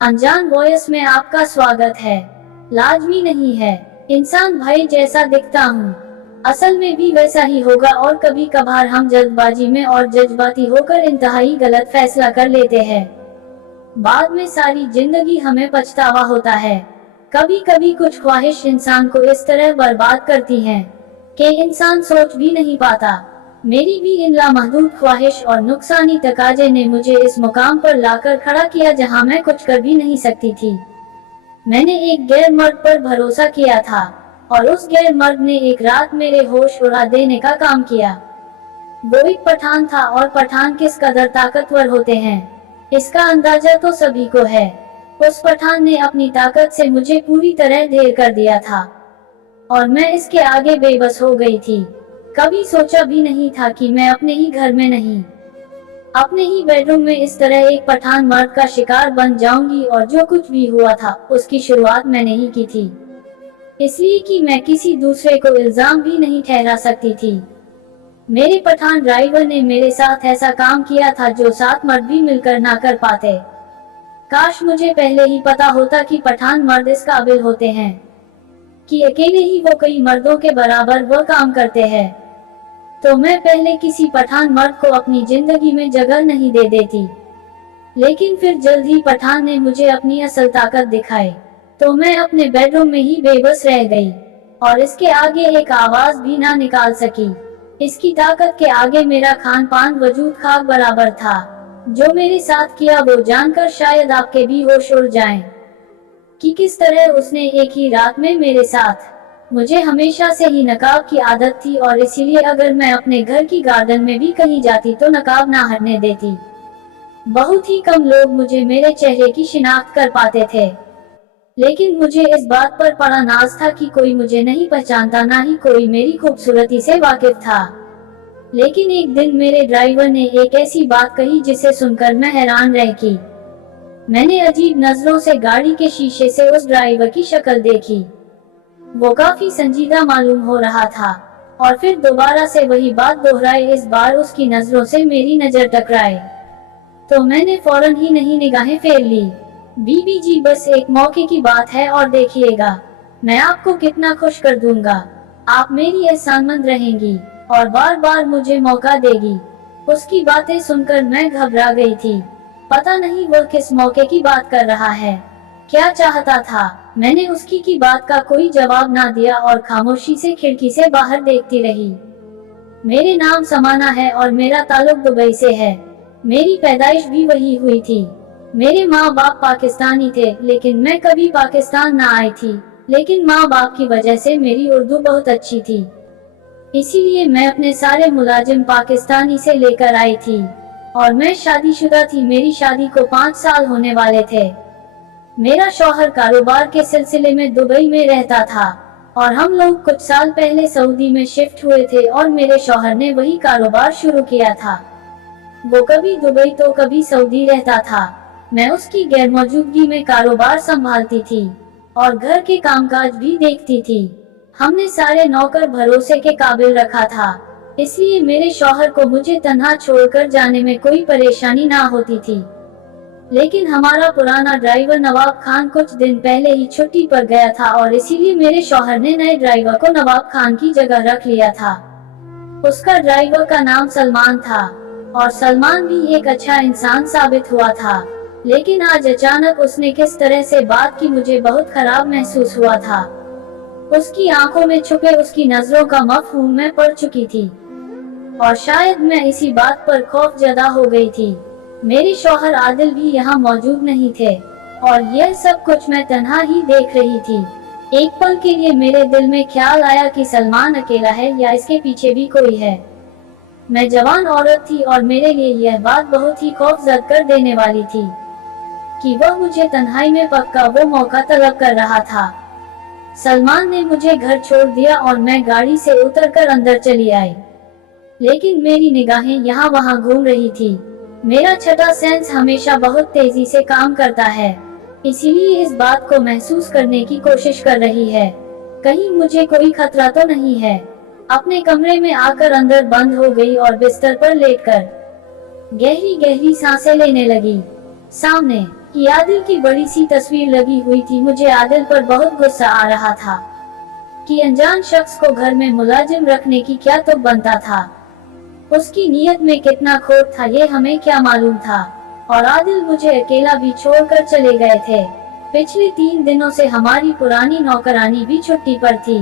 अनजान वॉइस में आपका स्वागत है। लाजमी नहीं है इंसान भाई जैसा दिखता हूँ, असल में भी वैसा ही होगा और कभी कभार हम जल्दबाजी में और जज्बाती होकर इंतहाई गलत फैसला कर लेते हैं। बाद में सारी जिंदगी हमें पछतावा होता है। कभी कभी कुछ ख्वाहिश इंसान को इस तरह बर्बाद करती हैं कि इंसान सोच भी नहीं पाता। मेरी भी इन लामहदूद ख्वाहिश और नुकसानी तकाजे ने मुझे इस मुकाम पर लाकर खड़ा किया जहां मैं कुछ कर भी नहीं सकती थी। मैंने एक गैर मर्द पर भरोसा किया था और उस गैर मर्द ने एक रात मेरे होश उड़ा देने का काम किया। वो एक पठान था और पठान किस कदर ताकतवर होते हैं इसका अंदाजा तो सभी को है। उस पठान ने अपनी ताकत से मुझे पूरी तरह ढेर कर दिया था और मैं इसके आगे बेबस हो गई थी। कभी सोचा भी नहीं था कि मैं अपने ही घर में नहीं, अपने ही बेडरूम में इस तरह एक पठान मर्द का शिकार बन जाऊंगी। और जो कुछ भी हुआ था उसकी शुरुआत मैंने ही की थी, इसलिए कि मैं किसी दूसरे को इल्जाम भी नहीं ठहरा सकती थी। मेरे पठान ड्राइवर ने मेरे साथ ऐसा काम किया था जो 7 मर्द भी मिलकर ना कर पाते। काश मुझे पहले ही पता होता कि पठान मर्द इस काबिल होते हैं कि अकेले ही वो कई मर्दों के बराबर वो काम करते हैं, तो मैं पहले किसी पठान मर्द को अपनी जिंदगी में जगह नहीं दे देती। लेकिन फिर जल्द ही पठान ने मुझे अपनी असल ताकत दिखाई, तो मैं अपने बेडरूम में ही बेबस रह गई और इसके आगे एक आवाज भी ना निकाल सकी। इसकी ताकत के आगे मेरा खान पान वजूद खाक बराबर था। जो मेरे साथ किया वो जानकर शायद आपके भी होश उड़ जाएं कि किस तरह उसने एक ही रात में मेरे साथ। मुझे हमेशा से ही नकाब की आदत थी और इसीलिए अगर मैं अपने घर की गार्डन में भी कहीं जाती तो नकाब ना हटने देती। बहुत ही कम लोग मुझे मेरे चेहरे की शिनाख्त कर पाते थे, लेकिन मुझे इस बात पर बड़ा नाज था कि कोई मुझे नहीं पहचानता, ना ही कोई मेरी खूबसूरती से वाकिफ था। लेकिन एक दिन मेरे ड्राइवर ने एक ऐसी बात कही जिसे सुनकर मैं हैरान रह गई। मैंने अजीब नजरों से गाड़ी के शीशे से उस ड्राइवर की शक्ल देखी। वो काफी संजीदा मालूम हो रहा था और फिर दोबारा से वही बात दोहराए। इस बार उसकी नजरों से मेरी नजर टकराए तो मैंने फौरन ही नहीं निगाहें फेर ली। बीबी जी बस एक मौके की बात है और देखिएगा मैं आपको कितना खुश कर दूंगा। आप मेरी एहसानमंद रहेंगी और बार बार मुझे मौका देगी। उसकी बातें सुनकर मैं घबरा गई थी। पता नहीं वो किस मौके की बात कर रहा है, क्या चाहता था। मैंने उसकी की बात का कोई जवाब ना दिया और खामोशी से खिड़की से बाहर देखती रही। मेरे नाम समाना है और मेरा ताल्लुक दुबई से है। मेरी पैदाइश भी वही हुई थी। मेरे माँ बाप पाकिस्तानी थे लेकिन मैं कभी पाकिस्तान ना आई थी। लेकिन माँ बाप की वजह से मेरी उर्दू बहुत अच्छी थी, इसीलिए मैं अपने सारे मुलाजिम पाकिस्तानी से लेकर आई थी और मैं शादीशुदा थी। मेरी शादी को 5 साल होने वाले थे। मेरा शौहर कारोबार के सिलसिले में दुबई में रहता था और हम लोग कुछ साल पहले सऊदी में शिफ्ट हुए थे और मेरे शौहर ने वही कारोबार शुरू किया था। वो कभी दुबई तो कभी सऊदी रहता था। मैं उसकी गैर मौजूदगी में कारोबार संभालती थी और घर के कामकाज भी देखती थी। हमने सारे नौकर भरोसे के काबिल रखा था, इसलिए मेरे शौहर को मुझे तन्हा छोड़कर जाने में कोई परेशानी ना होती थी। लेकिन हमारा पुराना ड्राइवर नवाब खान कुछ दिन पहले ही छुट्टी पर गया था और इसीलिए मेरे शौहर ने नए ड्राइवर को नवाब खान की जगह रख लिया था। उसका ड्राइवर का नाम सलमान था और सलमान भी एक अच्छा इंसान साबित हुआ था। लेकिन आज अचानक उसने किस तरह से बात की मुझे बहुत खराब महसूस हुआ था। उसकी आंखों में छुपे उसकी नजरों का मफहूम मैं पढ़ चुकी थी और शायद मैं इसी बात पर खौफजदा हो गई थी। मेरे शौहर आदिल भी यहाँ मौजूद नहीं थे और यह सब कुछ मैं तन्हा ही देख रही थी। एक पल के लिए मेरे दिल में ख्याल आया कि सलमान अकेला है या इसके पीछे भी कोई है। मैं जवान औरत थी और मेरे लिए यह बात बहुत ही खौफजद कर देने वाली थी कि वह मुझे तन्हाई में पक्का वो मौका तलब कर रहा था। सलमान ने मुझे घर छोड़ दिया और मैं गाड़ी से उतरकर अंदर चली आई, लेकिन मेरी निगाहें यहाँ वहाँ घूम रही थी। मेरा छठा सेंस हमेशा बहुत तेजी से काम करता है, इसीलिए इस बात को महसूस करने की कोशिश कर रही है कहीं मुझे कोई खतरा तो नहीं है। अपने कमरे में आकर अंदर बंद हो गई और बिस्तर पर लेटकर गहरी गहरी सांसें लेने लगी। सामने कि आदिल की बड़ी सी तस्वीर लगी हुई थी। मुझे आदिल पर बहुत गुस्सा आ रहा था कि अनजान शख्स को घर में मुलाजिम रखने की क्या तो बनता था। उसकी नीयत में कितना खोट था ये हमें क्या मालूम था। और आदिल मुझे अकेला भी छोड़कर चले गए थे। पिछले 3 दिनों से हमारी पुरानी नौकरानी भी छुट्टी पर थी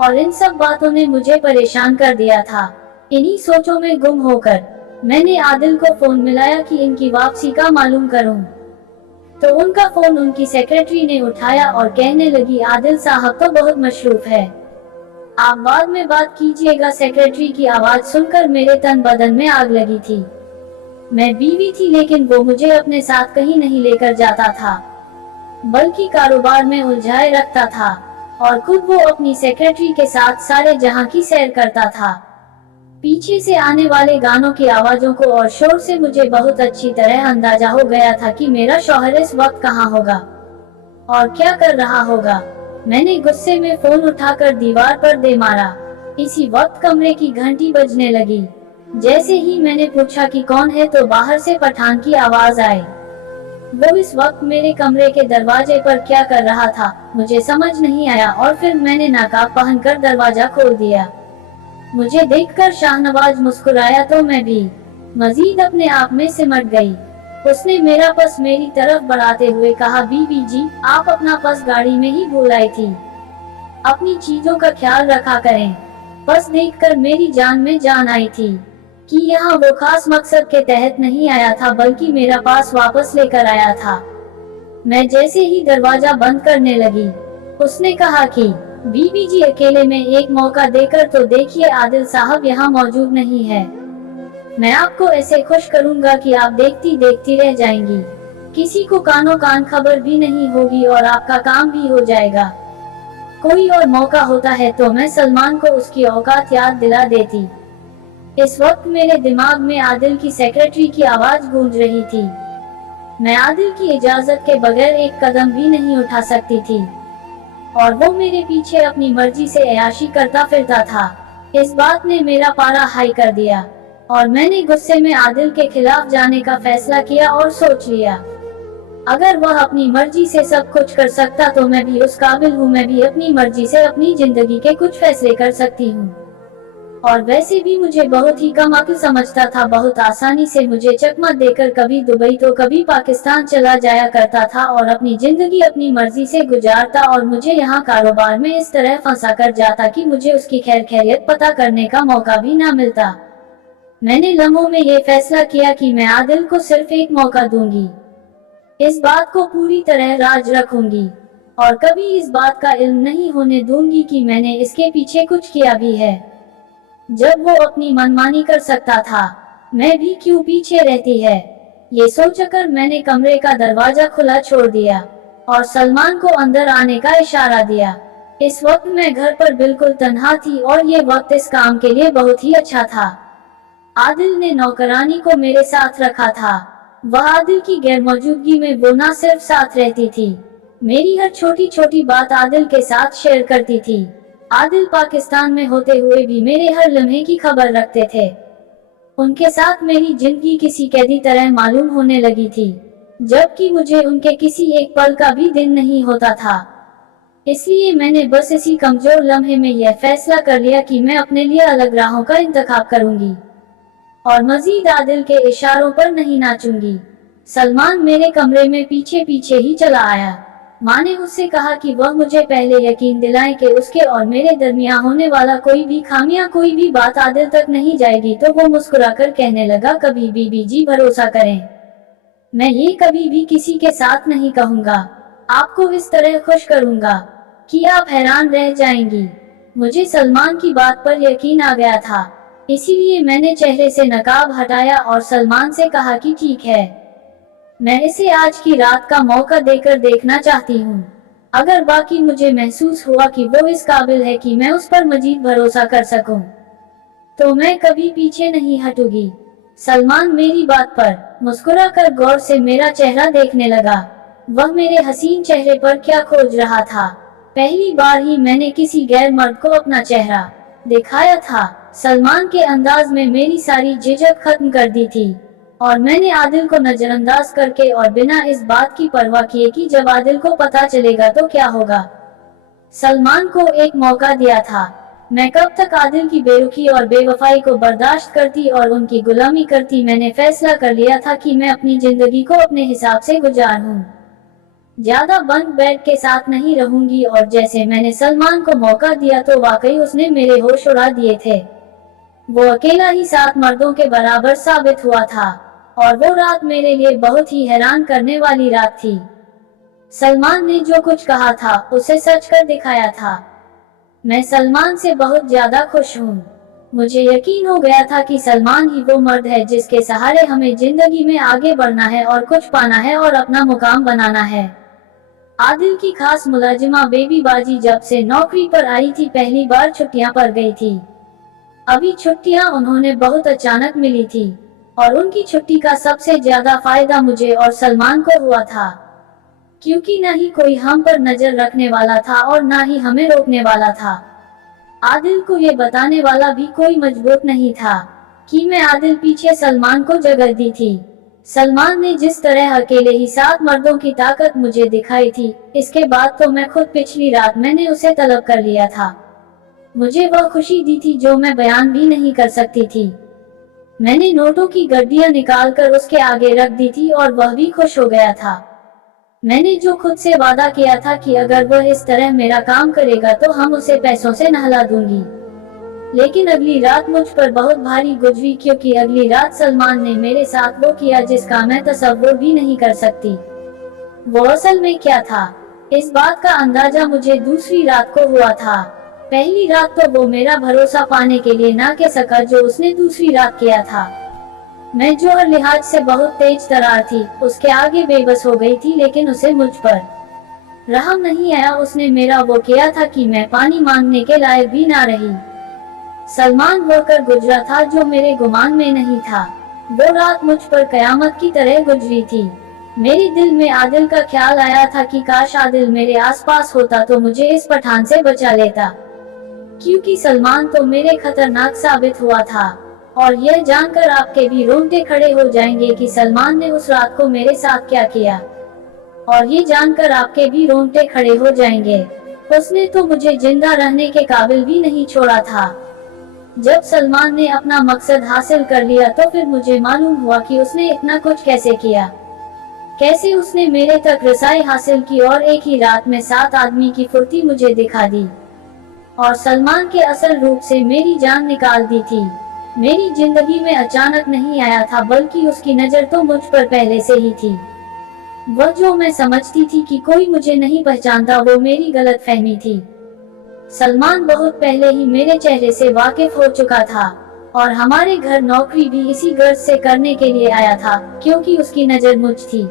और इन सब बातों ने मुझे परेशान कर दिया था। इन्हीं सोचों में गुम होकर मैंने आदिल को फोन मिलाया कि इनकी वापसी का मालूम करूं। तो उनका फोन उनकी सेक्रेटरी ने उठाया और कहने लगी, आदिल साहब तो बहुत मशरूफ है, आप बाद में बात कीजिएगा। सेक्रेटरी की आवाज सुनकर मेरे तन बदन में आग लगी थी। मैं बीवी थी लेकिन वो मुझे अपने साथ कहीं नहीं लेकर जाता था, बल्कि कारोबार में उलझाए रखता था और खुद वो अपनी सेक्रेटरी के साथ सारे जहां की सैर करता था। पीछे से आने वाले गानों की आवाजों को और शोर से मुझे बहुत अच्छी तरह अंदाजा हो गया था कि मेरा शौहर इस वक्त कहाँ होगा और क्या कर रहा होगा। मैंने गुस्से में फोन उठाकर दीवार पर दे मारा। इसी वक्त कमरे की घंटी बजने लगी। जैसे ही मैंने पूछा कि कौन है तो बाहर से पठान की आवाज आई। वो इस वक्त मेरे कमरे के दरवाजे पर क्या कर रहा था मुझे समझ नहीं आया और फिर मैंने नकाब पहनकर दरवाजा खोल दिया। मुझे देखकर शाहनवाज मुस्कुराया तो मैं भी मजीद अपने आप में सिमट गई। उसने मेरा पर्स मेरी तरफ बढ़ाते हुए कहा, बीबी जी आप अपना पर्स गाड़ी में ही भूल आई थी, अपनी चीजों का ख्याल रखा करें। पर्स देखकर मेरी जान में जान आई थी कि यहाँ वो खास मकसद के तहत नहीं आया था बल्कि मेरा पास वापस लेकर आया था। मैं जैसे ही दरवाजा बंद करने लगी उसने कहा कि बीबी जी अकेले में एक मौका देकर तो देखिए, आदिल साहब यहाँ मौजूद नहीं है। मैं आपको ऐसे खुश करूँगा कि आप देखती देखती रह जाएंगी, किसी को कानों कान खबर भी नहीं होगी और आपका काम भी हो जाएगा। कोई और मौका होता है तो मैं सलमान को उसकी औकात याद दिला देती। इस वक्त मेरे दिमाग में आदिल की सेक्रेटरी की आवाज गूंज रही थी। मैं आदिल की इजाजत के बगैर एक कदम भी नहीं उठा सकती थी और वो मेरे पीछे अपनी मर्जी से अयाशी करता फिरता था। इस बात ने मेरा पारा हाई कर दिया और मैंने गुस्से में आदिल के खिलाफ जाने का फैसला किया और सोच लिया, अगर वह अपनी मर्जी से सब कुछ कर सकता तो मैं भी उस काबिल हूँ। मैं भी अपनी मर्जी से अपनी जिंदगी के कुछ फैसले कर सकती हूँ। और वैसे भी मुझे बहुत ही कम अक्ल समझता था। बहुत आसानी से मुझे चकमा देकर कभी दुबई तो कभी पाकिस्तान चला जाया करता था और अपनी जिंदगी अपनी मर्जी से गुजारता और मुझे यहाँ कारोबार में इस तरह फंसा कर जाता कि मुझे उसकी खैर खैरियत पता करने का मौका भी ना मिलता। मैंने लम्हों में ये फैसला किया कि मैं आदिल को सिर्फ एक मौका दूंगी, इस बात को पूरी तरह राज रखूंगी और कभी इस बात का इल्म नहीं होने दूंगी कि मैंने इसके पीछे कुछ किया भी है। जब वो अपनी मनमानी कर सकता था, मैं भी क्यों पीछे रहती है। ये सोचकर मैंने कमरे का दरवाजा खुला छोड़ दिया और सलमान को अंदर आने का इशारा दिया। इस वक्त मैं घर पर बिल्कुल तन्हा थी और ये वक्त इस काम के लिए बहुत ही अच्छा था। आदिल ने नौकरानी को मेरे साथ रखा था। वह आदिल की गैर मौजूदगी में वो न सिर्फ साथ रहती थी, मेरी हर छोटी छोटी बात आदिल के साथ शेयर करती थी। आदिल पाकिस्तान में होते हुए भी मेरे हर लम्हे की खबर रखते थे। उनके साथ मेरी जिंदगी किसी कैदी तरह मालूम होने लगी थी, जबकि मुझे उनके किसी एक पल का भी दिन नहीं होता था। इसलिए मैंने बस इसी कमजोर लम्हे में यह फैसला कर लिया कि मैं अपने लिए अलग राहों का इंतखाब करूंगी और मजीद आदिल के इशारों पर नहीं नाचूंगी। सलमान मेरे कमरे में पीछे पीछे ही चला आया। माँ ने उससे कहा कि वह मुझे पहले यकीन दिलाए कि उसके और मेरे दरमियान होने वाला कोई भी खामियां, कोई भी बात आदिल तक नहीं जाएगी। तो वो मुस्कुराकर कहने लगा, कभी बीबी जी भरोसा करें, मैं ये कभी भी किसी के साथ नहीं कहूँगा। आपको इस तरह खुश करूँगा कि आप हैरान रह जाएंगी। मुझे सलमान की बात पर यकीन आ गया था, इसीलिए मैंने चेहरे से नकाब हटाया और सलमान से कहा कि ठीक है, मैं इसे आज की रात का मौका देकर देखना चाहती हूँ। अगर बाकी मुझे महसूस हुआ कि वो इस काबिल है कि मैं उस पर मजीद भरोसा कर सकूं, तो मैं कभी पीछे नहीं हटूंगी। सलमान मेरी बात पर मुस्कुराकर गौर से मेरा चेहरा देखने लगा। वह मेरे हसीन चेहरे पर क्या खोज रहा था। पहली बार ही मैंने किसी गैर मर्द को अपना चेहरा दिखाया था। सलमान के अंदाज में मेरी सारी झिझक खत्म कर दी थी और मैंने आदिल को नजरअंदाज करके और बिना इस बात की परवाह किए कि जब आदिल को पता चलेगा तो क्या होगा, सलमान को एक मौका दिया था। मैं कब तक आदिल की बेरुखी और बेवफाई को बर्दाश्त करती और उनकी गुलामी करती। मैंने फैसला कर लिया था कि मैं अपनी जिंदगी को अपने हिसाब से गुजारूं, ज्यादा बंद बेड के साथ नहीं रहूंगी। और जैसे मैंने सलमान को मौका दिया तो वाकई उसने मेरे होश उड़ा दिए थे। वो अकेला ही 7 मर्दों के बराबर साबित हुआ था और वो रात मेरे लिए बहुत ही हैरान करने वाली रात थी। सलमान ने जो कुछ कहा था उसे सच कर दिखाया था। मैं सलमान से बहुत ज्यादा खुश हूँ। मुझे यकीन हो गया था कि सलमान ही वो मर्द है जिसके सहारे हमें जिंदगी में आगे बढ़ना है और कुछ पाना है और अपना मुकाम बनाना है। आदिल की खास मुलाजिमा बेबी बाजी जब से नौकरी पर आई थी पहली बार छुट्टियां पर गई थी। अभी छुट्टियां उन्होंने बहुत अचानक मिली थी और उनकी छुट्टी का सबसे ज्यादा फायदा मुझे और सलमान को हुआ था, क्योंकि न ही कोई हम पर नजर रखने वाला था और न ही हमें रोकने वाला था। आदिल को ये बताने वाला भी कोई मजबूत नहीं था कि मैं आदिल पीछे सलमान को जगह दी थी। सलमान ने जिस तरह अकेले ही 7 मर्दों की ताकत मुझे दिखाई थी, इसके बाद तो मैं खुद पिछली रात मैंने उसे तलब कर लिया था। मुझे वह खुशी दी थी जो मैं बयान भी नहीं कर सकती थी। मैंने नोटों की गड्डियां निकालकर उसके आगे रख दी थी और वह भी खुश हो गया था। मैंने जो खुद से वादा किया था कि अगर वह इस तरह मेरा काम करेगा तो हम उसे पैसों से नहला दूंगी। लेकिन अगली रात मुझ पर बहुत भारी गुजरी, क्योंकि अगली रात सलमान ने मेरे साथ वो किया जिसका मैं तसव्वुर भी नहीं कर सकती। वो असल में क्या था, इस बात का अंदाजा मुझे दूसरी रात को हुआ था। पहली रात तो वो मेरा भरोसा पाने के लिए ना कह सका जो उसने दूसरी रात किया था। मैं जो हर लिहाज से बहुत तेज तरार थी उसके आगे बेबस हो गई थी, लेकिन उसे मुझ पर रहम नहीं आया। उसने मेरा वो किया था कि मैं पानी मांगने के लायक भी ना रही। सलमान होकर गुजरा था जो मेरे गुमान में नहीं था। वो रात मुझ पर कयामत की तरह गुजरी थी। मेरे दिल में आदिल का ख्याल आया था कि काश आदिल मेरे आसपास होता तो मुझे इस पठान से बचा लेता, क्योंकि सलमान तो मेरे खतरनाक साबित हुआ था। और यह जानकर आपके भी रोंगटे खड़े हो जाएंगे कि सलमान ने उस रात को मेरे साथ क्या किया। और ये जानकर आपके भी रोंगटे खड़े हो जाएंगे, उसने तो मुझे जिंदा रहने के काबिल भी नहीं छोड़ा था। जब सलमान ने अपना मकसद हासिल कर लिया तो फिर मुझे मालूम हुआ कि उसने इतना कुछ कैसे किया, कैसे उसने मेरे तक रसाई हासिल की और एक ही रात में 7 आदमी की फुर्ती मुझे दिखा दी और सलमान के असल रूप से मेरी जान निकाल दी थी। मेरी जिंदगी में अचानक नहीं आया था, बल्कि उसकी नजर तो मुझ पर पहले से ही थी। वह जो मैं समझती थी कि कोई मुझे नहीं पहचानता, वो मेरी गलतफहमी थी। सलमान बहुत पहले ही मेरे चेहरे से वाकिफ हो चुका था और हमारे घर नौकरी भी इसी गर्ज से करने के लिए आया था, क्योंकि उसकी नजर मुझ थी,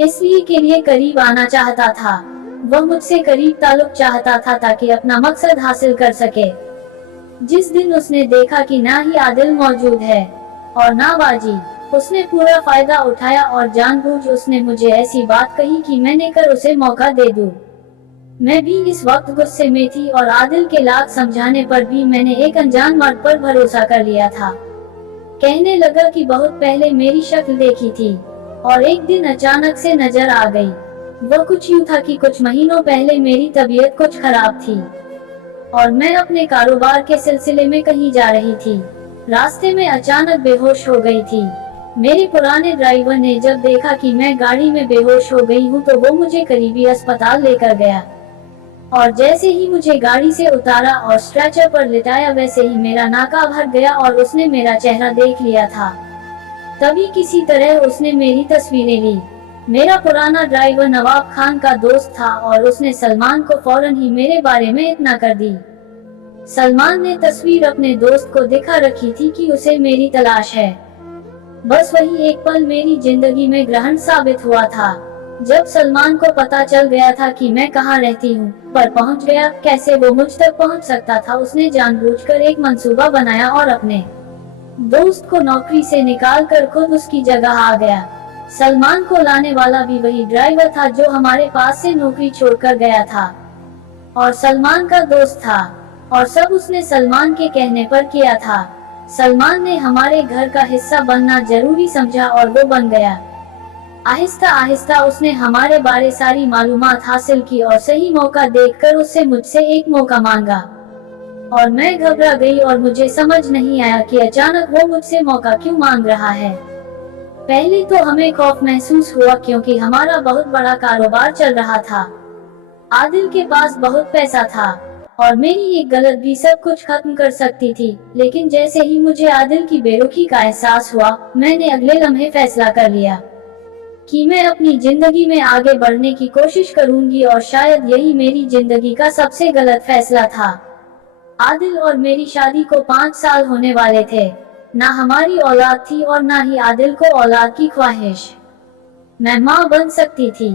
इसलिए के लिए करीब आना चाहता था। वह मुझसे करीब ताल्लुक चाहता था ताकि अपना मकसद हासिल कर सके। जिस दिन उसने देखा कि ना ही आदिल मौजूद है और ना बाजी, उसने पूरा फायदा उठाया और जानबूझ उसने मुझे ऐसी बात कही कि मैंने कर उसे मौका दे दूं। मैं भी इस वक्त गुस्से में थी और आदिल के लाख समझाने पर भी मैंने एक अनजान मर्द पर भरोसा कर लिया था। कहने लगा कि बहुत पहले मेरी शक्ल देखी थी और एक दिन अचानक से नजर आ गई। वो कुछ यूं था कि कुछ महीनों पहले मेरी तबीयत कुछ खराब थी और मैं अपने कारोबार के सिलसिले में कहीं जा रही थी। रास्ते में अचानक बेहोश हो गई थी। मेरे पुराने ड्राइवर ने जब देखा कि मैं गाड़ी में बेहोश हो गई हूँ तो वो मुझे करीबी अस्पताल लेकर गया और जैसे ही मुझे गाड़ी से उतारा और स्ट्रेचर पर लिटाया, वैसे ही मेरा नाका भर गया और उसने मेरा चेहरा देख लिया था। तभी किसी तरह उसने मेरी तस्वीरें ली। मेरा पुराना ड्राइवर नवाब खान का दोस्त था और उसने सलमान को फौरन ही मेरे बारे में इत्तला कर दी। सलमान ने तस्वीर अपने दोस्त को दिखा रखी थी कि उसे मेरी तलाश है। बस वही एक पल मेरी जिंदगी में ग्रहण साबित हुआ था। जब सलमान को पता चल गया था कि मैं कहाँ रहती हूँ, पर पहुँच गया कैसे वो मुझ तक पहुँच सकता था, उसने जानबूझकर एक मंसूबा बनाया और अपने दोस्त को नौकरी से निकालकर खुद उसकी जगह आ गया। सलमान को लाने वाला भी वही ड्राइवर था जो हमारे पास से नौकरी छोड़कर गया था और सलमान का दोस्त था, और सब उसने सलमान के कहने पर किया था। सलमान ने हमारे घर का हिस्सा बनना जरूरी समझा और वो बन गया। आहिस्ता आहिस्ता उसने हमारे बारे सारी मालूमात हासिल की और सही मौका देखकर उससे मुझसे एक मौका मांगा और मैं घबरा गई और मुझे समझ नहीं आया कि अचानक वो मुझसे मौका क्यों मांग रहा है। पहले तो हमें खौफ महसूस हुआ क्योंकि हमारा बहुत बड़ा कारोबार चल रहा था। आदिल के पास बहुत पैसा था और मेरी एक गलत भी सब कुछ खत्म कर सकती थी, लेकिन जैसे ही मुझे आदिल की बेरुखी का एहसास हुआ, मैंने अगले लम्हे फैसला कर लिया कि मैं अपनी जिंदगी में आगे बढ़ने की कोशिश करूंगी और शायद यही मेरी जिंदगी का सबसे गलत फैसला था। आदिल और मेरी शादी को 5 साल होने वाले थे। ना हमारी औलाद थी और ना ही आदिल को औलाद की ख्वाहिश। मैं माँ बन सकती थी,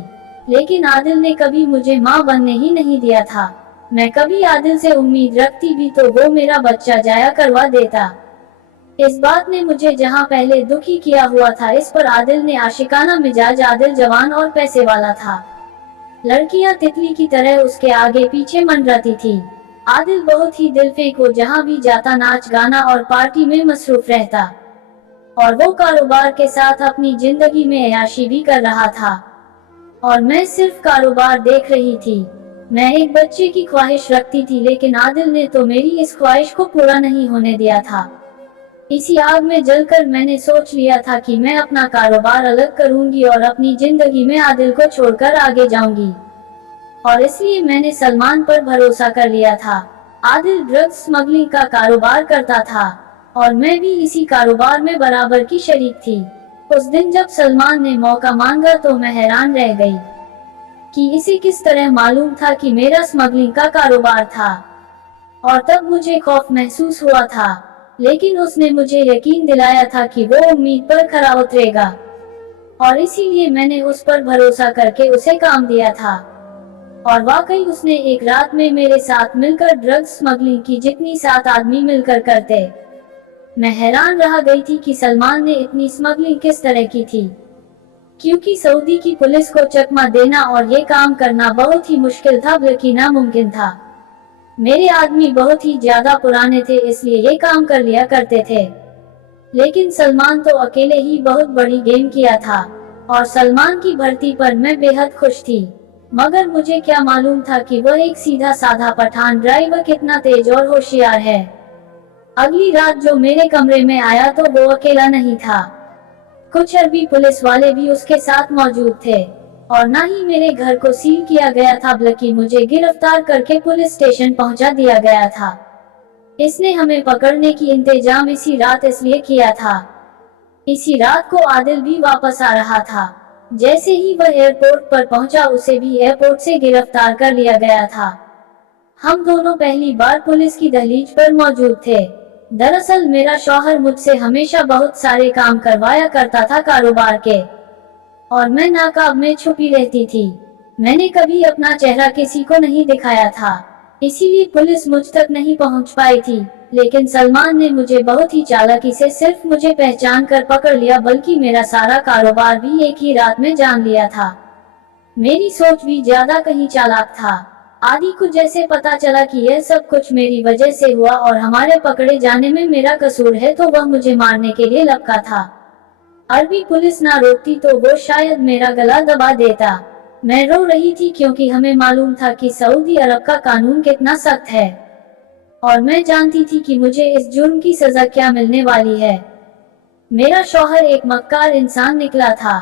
लेकिन आदिल ने कभी मुझे माँ बनने ही नहीं दिया था। मैं कभी आदिल से उम्मीद रखती भी तो वो मेरा बच्चा जाया करवा देता। इस बात ने मुझे जहाँ पहले दुखी किया हुआ था, इस पर आदिल ने आशिकाना मिजाज। आदिल जवान और पैसे वाला था। लड़कियां तितली की तरह उसके आगे पीछे मंडराती थी। आदिल बहुत ही दिल फेंक, वो जहाँ भी जाता नाच गाना और पार्टी में मसरूफ रहता और वो कारोबार के साथ अपनी जिंदगी में अय्याशी भी कर रहा था और मैं सिर्फ कारोबार देख रही थी। मैं एक बच्चे की ख्वाहिश रखती थी, लेकिन आदिल ने तो मेरी इस ख्वाहिश को पूरा नहीं होने दिया था। इसी आग में जलकर मैंने सोच लिया था कि मैं अपना कारोबार अलग करूंगी और अपनी जिंदगी में आदिल को छोड़कर आगे जाऊंगी, और इसलिए मैंने सलमान पर भरोसा कर लिया था। आदिल ड्रग्स स्मगलिंग का कारोबार करता था और मैं भी इसी कारोबार में बराबर की शरीक थी। उस दिन जब सलमान ने मौका मांगा तो मैं हैरान रह गई कि इसे किस तरह मालूम था कि मेरा स्मगलिंग का कारोबार था, और तब मुझे खौफ महसूस हुआ था, लेकिन उसने मुझे यकीन दिलाया था कि वो उम्मीद पर खरा उतरेगा और इसीलिए मैंने उस पर भरोसा करके उसे काम दिया था। और वाकई उसने एक रात में मेरे साथ मिलकर ड्रग्स स्मगलिंग की जितनी 7 आदमी मिलकर करते। मैं हैरान रह गई थी कि सलमान ने इतनी स्मगलिंग किस तरह की थी, क्योंकि सऊदी की पुलिस को चकमा देना और ये काम करना बहुत ही मुश्किल था, बल्कि नामुमकिन था। मेरे आदमी बहुत ही ज्यादा पुराने थे, इसलिए ये काम कर लिया करते थे, लेकिन सलमान तो अकेले ही बहुत बड़ी गेम किया था और सलमान की भर्ती पर मैं बेहद खुश थी। मगर मुझे क्या मालूम था कि वह एक सीधा साधा पठान ड्राइवर कितना तेज और होशियार है। अगली रात जो मेरे कमरे में आया तो वो अकेला नहीं था, कुछ अरबी पुलिस वाले भी उसके साथ मौजूद थे और ना ही मेरे घर को सील किया गया था, बल्कि मुझे गिरफ्तार करके पुलिस स्टेशन पहुंचा दिया गया था। इसने हमें पकड़ने की इंतजाम इसी रात इसलिए किया था। इसी रात को आदिल भी वापस आ रहा था। जैसे ही वह एयरपोर्ट पर पहुंचा, उसे भी एयरपोर्ट से गिरफ्तार कर लिया गया था। हम दोनों पहली बार पुलिस की दहलीज पर मौजूद थे। दरअसल मेरा शौहर मुझसे हमेशा बहुत सारे काम करवाया करता था कारोबार के, और मैं नाकाब में छुपी रहती थी। मैंने कभी अपना चेहरा किसी को नहीं दिखाया था, इसीलिए पुलिस मुझ तक नहीं पहुंच पाई थी। लेकिन सलमान ने मुझे बहुत ही चालाकी से सिर्फ मुझे पहचान कर पकड़ लिया, बल्कि मेरा सारा कारोबार भी एक ही रात में जान लिया था। मेरी सोच भी ज्यादा कहीं चालाक था। आदि को जैसे पता चला कि यह सब कुछ मेरी वजह से हुआ और हमारे पकड़े जाने में मेरा कसूर है, तो वह मुझे मारने के लिए लपका था। अरबी पुलिस ना रोकती तो वो शायद मेरा गला दबा देता। मैं रो रही थी क्योंकि हमें मालूम था कि सऊदी अरब का कानून कितना सख्त है और मैं जानती थी कि मुझे इस जुर्म की सजा क्या मिलने वाली है। मेरा शौहर एक मक्कार इंसान निकला था,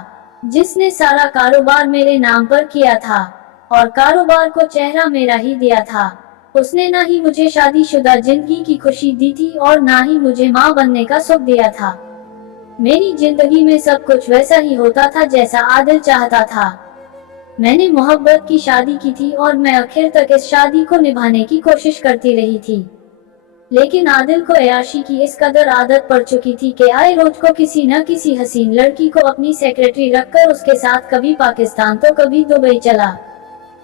जिसने सारा कारोबार मेरे नाम पर किया था और कारोबार को चेहरा मेरा ही दिया था। उसने ना ही मुझे शादीशुदा जिंदगी की खुशी दी थी और ना ही मुझे माँ बनने का सुख दिया था। मेरी जिंदगी में सब कुछ वैसा ही होता था जैसा आदिल चाहता था। मैंने मोहब्बत की शादी की थी और मैं आखिर तक इस शादी को निभाने की कोशिश करती रही थी, लेकिन आदिल को अय्याशी की इस कदर आदत पड़ चुकी थी कि आए रोज को किसी न किसी हसीन लड़की को अपनी सेक्रेटरी रखकर उसके साथ कभी पाकिस्तान तो कभी दुबई चला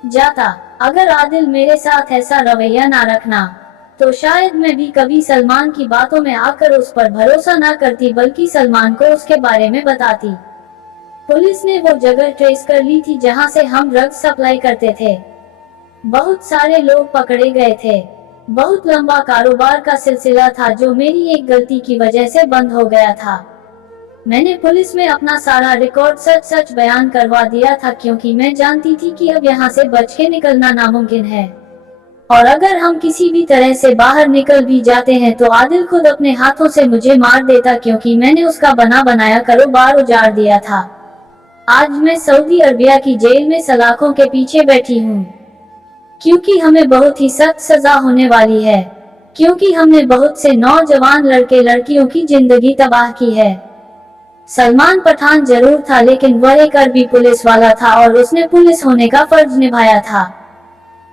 जाता। अगर आदिल मेरे साथ ऐसा रवैया ना रखना तो शायद मैं भी कभी सलमान की बातों में आकर उस पर भरोसा ना करती, बल्कि सलमान को उसके बारे में बताती। पुलिस ने वो जगह ट्रेस कर ली थी जहां से हम ड्रग्स सप्लाई करते थे। बहुत सारे लोग पकड़े गए थे। बहुत लंबा कारोबार का सिलसिला था जो मेरी एक गलती की वजह से बंद हो गया था। मैंने पुलिस में अपना सारा रिकॉर्ड सच सच बयान करवा दिया था, क्योंकि मैं जानती थी कि अब यहाँ से बच के निकलना नामुमकिन है। और अगर हम किसी भी तरह से बाहर निकल भी जाते हैं तो आदिल खुद अपने हाथों से मुझे मार देता, क्योंकि मैंने उसका बना बनाया कारोबार उजाड़ दिया था। आज मैं सऊदी अरबिया की जेल में सलाखों के पीछे बैठी हूँ, क्योंकि हमें बहुत ही सख्त सजा होने वाली है, क्योंकि हमने बहुत से नौजवान लड़के लड़कियों की जिंदगी तबाह की है। सलमान पठान जरूर था, लेकिन वह एक अरबी पुलिस वाला था और उसने पुलिस होने का फर्ज निभाया था।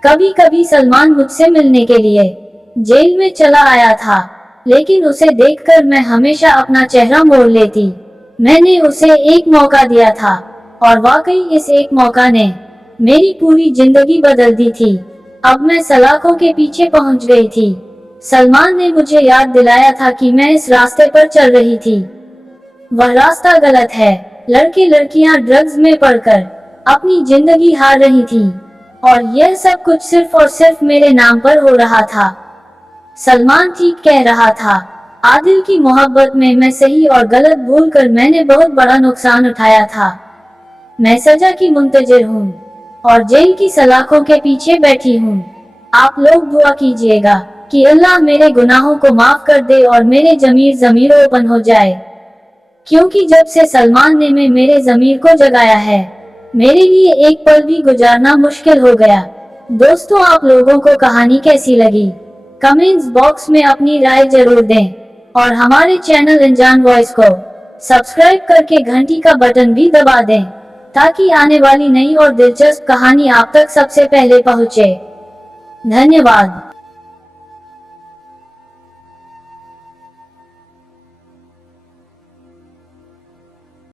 कभी कभी सलमान मुझसे मिलने के लिए जेल में चला आया था, लेकिन उसे देखकर मैं हमेशा अपना चेहरा मोड़ लेती। मैंने उसे एक मौका दिया था और वाकई इस एक मौका ने मेरी पूरी जिंदगी बदल दी थी। अब मैं सलाखों के पीछे पहुंच गई थी। सलमान ने मुझे याद दिलाया था कि मैं इस रास्ते पर चल रही थी। वह रास्ता गलत है। लड़के लड़कियां ड्रग्स में पड़कर अपनी जिंदगी हार रही थी, और यह सब कुछ सिर्फ और सिर्फ मेरे नाम पर हो रहा था। सलमान ठीक कह रहा था। आदिल की मोहब्बत में मैं सही और गलत भूलकर मैंने बहुत बड़ा नुकसान उठाया था। मैं सजा की मुंतजिर हूँ और जेल की सलाखों के पीछे बैठी हूँ। आप लोग दुआ कीजिएगा कि अल्लाह मेरे गुनाहों को माफ कर दे और मेरे ज़मीर ओपन हो जाए, क्योंकि जब से सलमान ने मेरे ज़मीर को जगाया है, मेरे लिए एक पल भी गुजारना मुश्किल हो गया। दोस्तों, आप लोगों को कहानी कैसी लगी? कमेंट्स बॉक्स में अपनी राय जरूर दें और हमारे चैनल अनजान वॉइस को सब्सक्राइब करके घंटी का बटन भी दबा दें, ताकि आने वाली नई और दिलचस्प कहानी आप तक सबसे पहले पहुंचे। धन्यवाद।